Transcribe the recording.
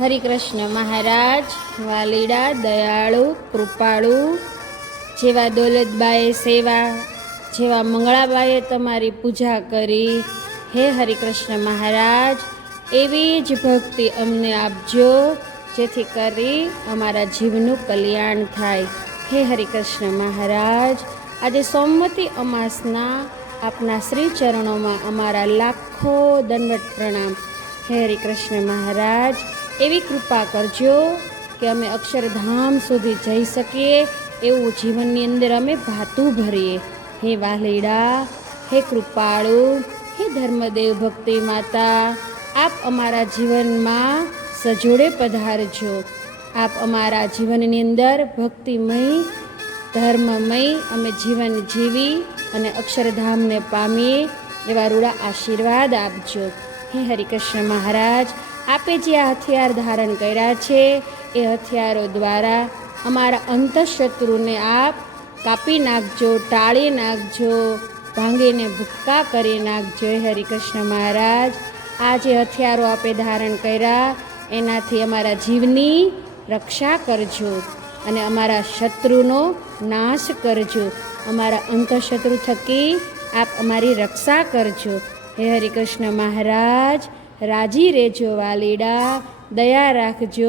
હરિકૃષ્ણ મહારાજ, વાલીડા, દયાળુ, કૃપાળુ, જેવા દોલતબાએ સેવા, જેવા મંગળાબાએ તમારી પૂજા કરી. હે હરિકૃષ્ણ મહારાજ, એવી જ ભક્તિ અમને આપજો, જેથી કરી અમારા જીવનું કલ્યાણ થાય. હે હરિકૃષ્ણ મહારાજ, આજે સોમવતી અમાસના આપના શ્રી ચરણોમાં અમારા લાખો દંડવત પ્રણામ. હે હરિકૃષ્ણ મહારાજ એવી કૃપા કરજો કે અમે અક્ષરધામ સુધી જઈ શકીએ, એવું જીવનની અંદર અમે ભાતું ભરીએ. હે વાલીડા, હે કૃપાળુ, હે ધર્મદેવ ભક્તિ માતા, આપ અમારા જીવનમાં સજોડે પધારજો. આપ અમારા જીવનની અંદર ભક્તિમય, ધર્મમય અમે જીવન જીવી અને અક્ષરધામને પામીએ, એવા રૂડા આશીર્વાદ આપજો. હે હરિકૃષ્ણ મહારાજ, આપે જે આ હથિયાર ધારણ કર્યા છે, એ હથિયારો દ્વારા અમારા અંતઃશત્રુને આપ કાપી નાખજો, ટાળી નાખજો, ભાંગીને ભૂક્કા કરી નાખજો, હે હરિકૃષ્ણ મહારાજ. આ જે હથિયારો આપે ધારણ કર્યા, એનાથી અમારા જીવની રક્ષા કરજો અને અમારા શત્રુનો નાશ કરજો. અમારા અંતઃશત્રુ થકી આપ અમારી રક્ષા કરજો. હે હરિકૃષ્ણ મહારાજ રાજી રેજો વાલીડા દયા રાખજો.